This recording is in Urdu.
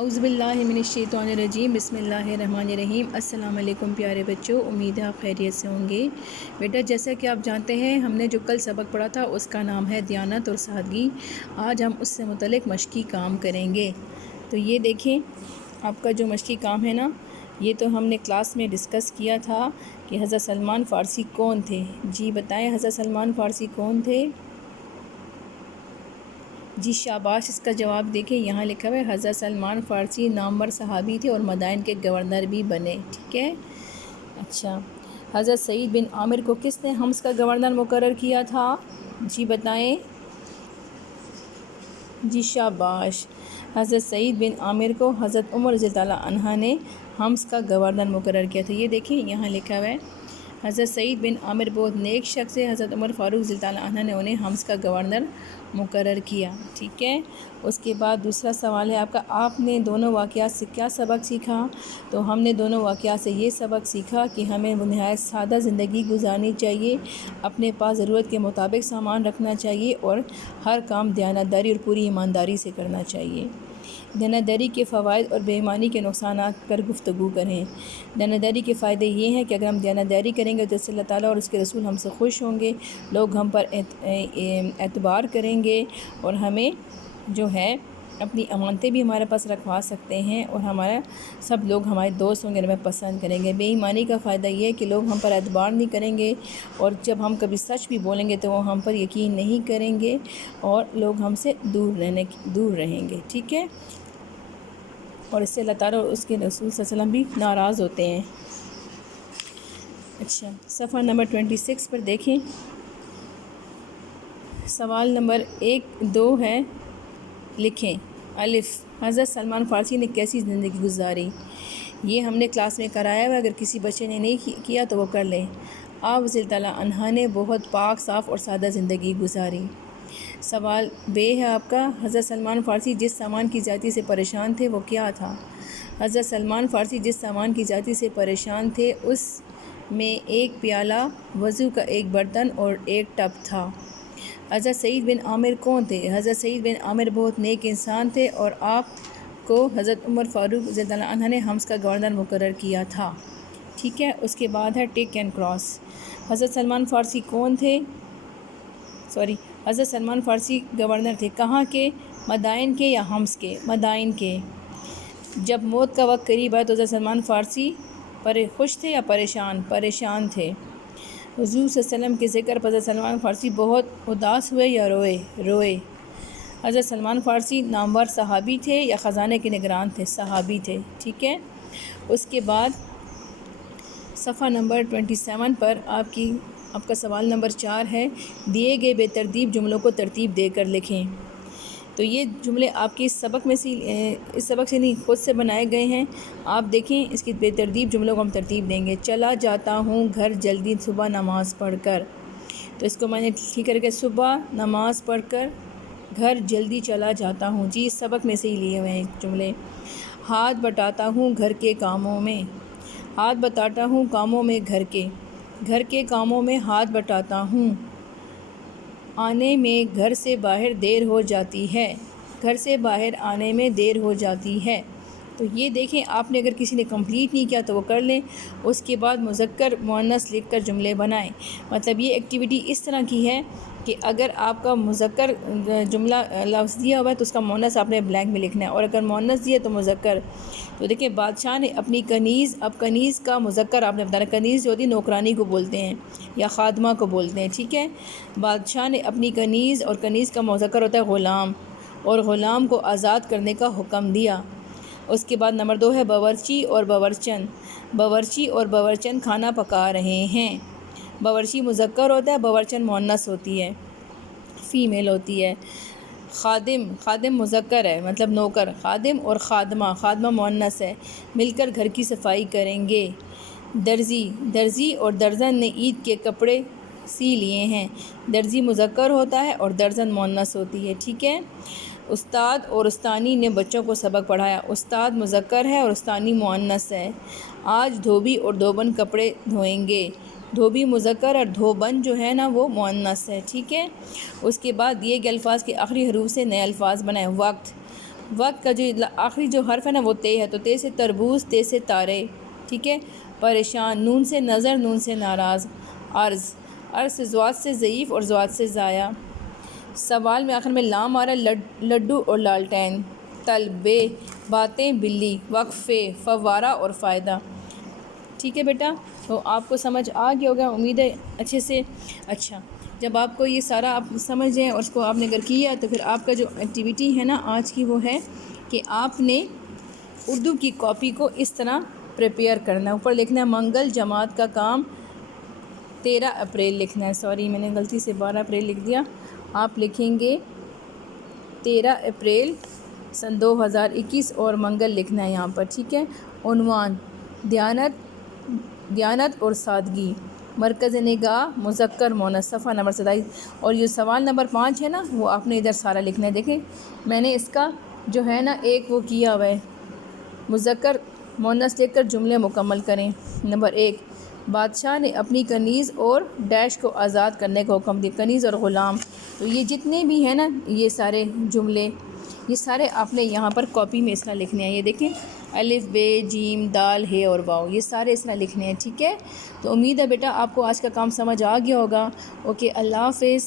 اعوذ باللہ من الشیطان الرجیم بسم اللہ الرحمن الرحیم۔ السلام علیکم پیارے بچوں، امید ہے آپ خیریت سے ہوں گے۔ بیٹا جیسا کہ آپ جانتے ہیں ہم نے جو کل سبق پڑھا تھا اس کا نام ہے دیانت اور سادگی۔ آج ہم اس سے متعلق مشقی کام کریں گے۔ تو یہ دیکھیں آپ کا جو مشقی کام ہے نا، یہ تو ہم نے کلاس میں ڈسکس کیا تھا کہ حضرت سلمان فارسی کون تھے۔ جی بتائیں حضرت سلمان فارسی کون تھے؟ جی شاباش، اس کا جواب دیکھیں یہاں لکھا ہوا ہے حضرت سلمان فارسی نامور صحابی تھے اور مدائن کے گورنر بھی بنے، ٹھیک ہے۔ اچھا، حضرت سعید بن عامر کو کس نے حمص کا گورنر مقرر کیا تھا؟ جی بتائیں۔ جی شاباش، حضرت سعید بن عامر کو حضرت عمر رضی اللہ عنہ نے حمص کا گورنر مقرر کیا تھا۔ یہ دیکھیں یہاں لکھا ہوا ہے حضرت سعید بن عامر بہت نیک شخص ہے، حضرت عمر فاروق رضی اللہ عنہ نے انہیں حمص کا گورنر مقرر کیا، ٹھیک ہے۔ اس کے بعد دوسرا سوال ہے آپ کا، آپ نے دونوں واقعات سے کیا سبق سیکھا؟ تو ہم نے دونوں واقعات سے یہ سبق سیکھا کہ ہمیں نہایت سادہ زندگی گزارنی چاہیے، اپنے پاس ضرورت کے مطابق سامان رکھنا چاہیے اور ہر کام دیانتداری اور پوری ایمانداری سے کرنا چاہیے۔ دیانتداری کے فوائد اور بے ایمانی کے نقصانات پر گفتگو کریں۔ دیانتداری کے فائدے یہ ہیں کہ اگر ہم دیانتداری کریں گے تو اس سے اللہ تعالیٰ اور اس کے رسول ہم سے خوش ہوں گے، لوگ ہم پر اعتبار کریں گے اور ہمیں جو ہے اپنی امانتیں بھی ہمارے پاس رکھوا سکتے ہیں اور ہمارا سب لوگ ہمارے دوست ہوں گے، ہمیں پسند کریں گے۔ بے ایمانی کا فائدہ یہ ہے کہ لوگ ہم پر اعتبار نہیں کریں گے اور جب ہم کبھی سچ بھی بولیں گے تو وہ ہم پر یقین نہیں کریں گے اور لوگ ہم سے دور رہیں گے، ٹھیک ہے۔ اور اس سے اللہ تعالیٰ اور اس کے رسول صلی اللہ علیہ وسلم بھی ناراض ہوتے ہیں۔ اچھا، صفحہ نمبر 26 پر دیکھیں، سوال نمبر 1-2 ہے، لکھیں الف، حضرت سلمان فارسی نے کیسی زندگی گزاری؟ یہ ہم نے کلاس میں کرایا ہے، اگر کسی بچے نے نہیں کیا تو وہ کر لیں۔ آپ رضی اللہ عنہ نے بہت پاک صاف اور سادہ زندگی گزاری۔ سوال بے ہے آپ کا، حضرت سلمان فارسی جس سامان کی زیادتی سے پریشان تھے وہ کیا تھا؟ حضرت سلمان فارسی جس سامان کی زیادتی سے پریشان تھے اس میں ایک پیالہ، وضو کا ایک برتن اور ایک ٹب تھا۔ حضرت سعید بن عامر کون تھے؟ حضرت سعید بن عامر بہت نیک انسان تھے اور آپ کو حضرت عمر فاروق رضی اللہ عنہ نے حمص کا گورنر مقرر کیا تھا، ٹھیک ہے۔ اس کے بعد ہے ٹک اینڈ کراس۔ حضرت سلمان فارسی کون تھے؟ حضرت سلمان فارسی گورنر تھے، کہاں کے؟ مدائن کے یا حمص کے؟ مدائن کے۔ جب موت کا وقت قریب آیا تو حضرت سلمان فارسی خوش تھے یا پریشان؟ پریشان تھے۔ حضور صلی اللہ علیہ وسلم کے ذکر پر حضرت سلمان فارسی بہت اداس ہوئے یا روئے؟ حضرت سلمان فارسی نامور صحابی تھے یا خزانے کے نگران تھے؟ صحابی تھے، ٹھیک ہے۔ اس کے بعد صفحہ نمبر 27 پر آپ کا سوال نمبر 4 ہے، دیے گئے بے ترتیب جملوں کو ترتیب دے کر لکھیں۔ تو یہ جملے آپ کی اس سبق سے نہیں خود سے بنائے گئے ہیں۔ آپ دیکھیں اس کی بے ترتیب جملوں کو ہم ترتیب دیں گے۔ چلا جاتا ہوں گھر جلدی صبح نماز پڑھ کر، تو اس کو میں نے ٹھیک کر کے صبح نماز پڑھ کر گھر جلدی چلا جاتا ہوں، جی اس سبق میں سے ہی لیے ہوئے ہیں جملے۔ ہاتھ بٹاتا ہوں گھر کے کاموں میں، ہاتھ بٹاتا ہوں کاموں میں گھر کے کاموں میں ہاتھ بٹاتا ہوں۔ آنے میں گھر سے باہر دیر ہو جاتی ہے، گھر سے باہر آنے میں دیر ہو جاتی ہے۔ تو یہ دیکھیں آپ نے اگر کسی نے کمپلیٹ نہیں کیا تو وہ کر لیں۔ اس کے بعد مذکر مؤنث لکھ کر جملے بنائیں۔ مطلب یہ ایکٹیویٹی اس طرح کی ہے کہ اگر آپ کا مذکر جملہ لفظ دیا ہوا ہے تو اس کا مؤنث آپ نے بلینک میں لکھنا ہے، اور اگر مؤنث دیا تو مذکر۔ تو دیکھیں بادشاہ نے اپنی کنیز، اب کنیز کا مذکر آپ نے بتانا، کنیز جو ہوتی ہے نوکرانی کو بولتے ہیں یا خادمہ کو بولتے ہیں، ٹھیک ہے۔ بادشاہ نے اپنی کنیز، اور کنیز کا مذکر ہوتا ہے غلام، اور غلام کو آزاد کرنے کا حکم دیا۔ اس کے بعد نمبر 2 ہے باورچی اور باورچن، باورچی اور باورچن کھانا پکا رہے ہیں۔ باورچی مذکر ہوتا ہے، باورچن مؤنث ہوتی ہے، فیمیل ہوتی ہے۔ خادم، خادم مذکر ہے مطلب نوکر، خادم اور خادمہ، خادمہ مؤنث ہے، مل کر گھر کی صفائی کریں گے۔ درزی، درزی اور درزن نے عید کے کپڑے سی لیے ہیں، درزی مذکر ہوتا ہے اور درزن مؤنث ہوتی ہے، ٹھیک ہے۔ استاد اور استانی نے بچوں کو سبق پڑھایا، استاد مذکر ہے اور استانی مؤنث ہے۔ آج دھوبی اور دھوبن کپڑے دھوئیں گے، دھوبی مذکر اور دھوبن جو ہے نا وہ مؤنث ہے، ٹھیک ہے۔ اس کے بعد دیے گئے الفاظ کے آخری حروف سے نئے الفاظ بنائیں۔ وقت، وقت کا جو آخری جو حرف ہے نا وہ تے ہے، تو تے سے تربوز، تے سے تارے، ٹھیک ہے. پریشان، نون سے نظر، نون سے ناراض. عرض، عرض سے زواد سے ضعیف اور زواد سے ضائع. سوال میں آخر میں لام آ رہا ہے، لڈو اور لالٹین. طلبے، باتیں، بلی. وقفے، فوارہ اور فائدہ. ٹھیک ہے بیٹا، تو آپ کو سمجھ آ گیا ہوگا، امید ہے اچھے سے. اچھا، جب آپ کو یہ سارا آپ سمجھ جائیں اور اس کو آپ نے اگر کیا تو پھر آپ کا جو ایکٹیویٹی ہے نا آج کی وہ ہے کہ آپ نے اردو کی کاپی کو اس طرح پریپیئر کرنا ہے. اوپر لکھنا ہے منگل جماعت کا کام 13 اپریل لکھنا ہے. سوری میں نے غلطی سے 12 اپریل لکھ دیا. آپ لکھیں گے 13 اپریل سن 2021 اور منگل لکھنا ہے یہاں پر. ٹھیک ہے. عنوان دیانت اور سادگی. مرکز نگاہ مذکر مؤنث، صفحہ نمبر 27. اور یہ سوال نمبر 5 ہے نا وہ آپ نے ادھر سارا لکھنا ہے. دیکھیں میں نے اس کا جو ہے نا ایک وہ کیا ہوا ہے، مذکر مؤنث لکھ کر جملے مکمل کریں. نمبر 1، بادشاہ نے اپنی کنیز اور ڈیش کو آزاد کرنے کا حکم دیا. کنیز اور غلام، تو یہ جتنے بھی ہیں نا یہ سارے جملے یہ سارے آپ نے یہاں پر کاپی میں اس طرح لکھنے ہیں. یہ دیکھیں الف ب جیم دال ہے اور واؤ، یہ سارے اس طرح لکھنے ہیں. ٹھیک ہے، تو امید ہے بیٹا آپ کو آج کا کام سمجھ آ گیا ہوگا. اوکے، اللہ حافظ.